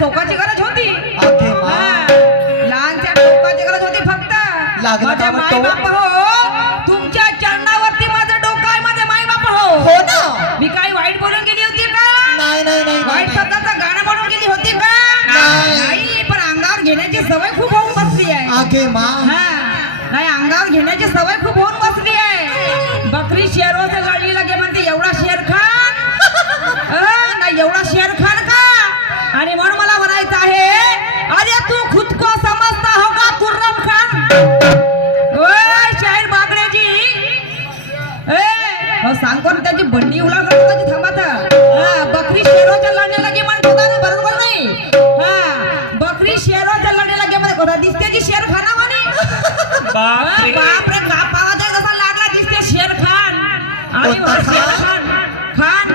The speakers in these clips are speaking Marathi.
टोकाची गरज होती. आगे मा लहानच्या टोकाची गरज होती फक्त. माझे माय बाप हो, तुमच्या चरणावरती माझं डोकं आहे. माझे माय बाप हो. हो ना. मी काही वाईट बोलून गेली होती का? नाही नाही नाही वाईट शब्दाचं गाणं म्हणून गेली होती का? नाही, पण अंगावर घेण्याची सवय खूप होऊन बसली आहे. आगे मा नाही, अंगावर घेण्याची सवय खूप होऊन बसली आहे. बकरी शेरवाचे लढली लगे म्हणते एवढा शेर खान. नाही, एवढा शेर खान का? आणि म्हणून मला म्हणायचं आहे, अरे तू खुद को समजता होगा खुर्रम खान. ओय शाहीर बागडेजी, सांगतो ना त्याची बंडी उला करतो थांबा. बकरी शेरवाच्या लढणे लगे म्हणतो बरोबर नाही. बकरी शेरवाच्या लढणे लगे मध्ये कोणता दिसते जी शेर खाना म्हणे. बापरे, काप आवाज आहे कसा लागला दिसते शेर खान. आणि Sher Khan Khan.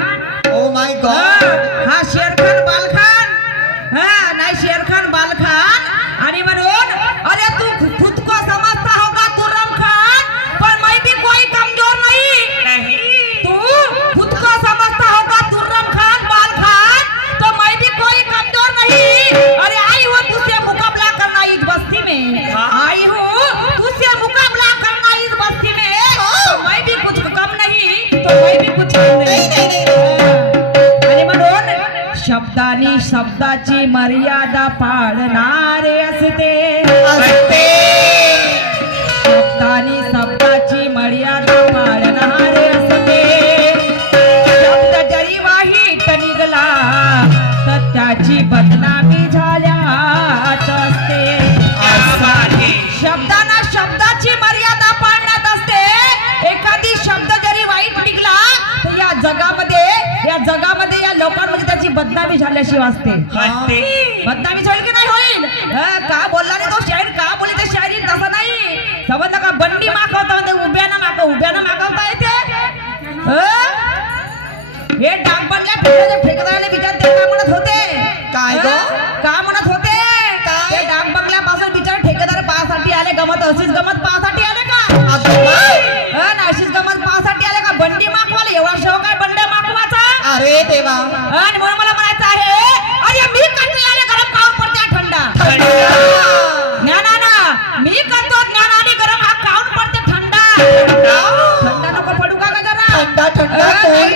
Oh my God. हा शेर खान बाल खान. नाही शेर खान बाल खान. आणि म्हणून अरे तू खुद को समजता होगा खुर्रम खान, पर मैं भी कोई कमजोर नहीं. तू खुद को समजता होगा खुर्रम खान बाल खान, तो मैं भी कोई कमजोर नहीं. अरे आई हूँ तुझसे मुकाबला करना इस बस्ती में. आई हूँ तुझसे मुकाबला करना इस बस्ती में. तो मैं भी कुछ कम नहीं, तो मैं भी कुछ कम नहीं. आणि म्हणून शब्दानी शब्दाची मर्यादा पाळणारे असते. शब्दानी शब्दाची मर्यादा पाळणारे असते. शब्द जरी वाईट निघला तर त्याची बदनामी झाल्याच असते. शब्दांना शब्दाची मर्यादा पाळण्यात असते. एखादी शब्द जरी वाईट निघला तर या जगामध्ये या लोकांमध्ये त्याची बदनामी झाल्याशिवाय असते. बदनामी होईल की नाही होईल? का बोलला रे तो शाहीर, का बोलले ते शायरी? तसं नाही समजलं का? बंडी मागवता म्हणजे उभ्यानं मागवता येते. हे डाग बनल्या ठेकेदाराला विचार ते काय म्हणत होते? काय गो? का म्हणत होते? ते डाग बंगल्यापासून बिचार ठेकेदार पाहासाठी आले. गमत अशीच गमत पाहासाठी आले का? अशीच गमत पाहासाठी आले का? बंडी मागवाले एवढा शौक आहे बंड मागवाचा. अरे देवा. आणि म्हणून मला म्हणायचं आहे, अरे मी कंटाळले गरम काऊन पडते थंडा. ज्ञानाना मी करतो ज्ञानाने गरम हा काऊन पडते थंडा. थंडा नको पडू का जरा? थंडा थंडा कोण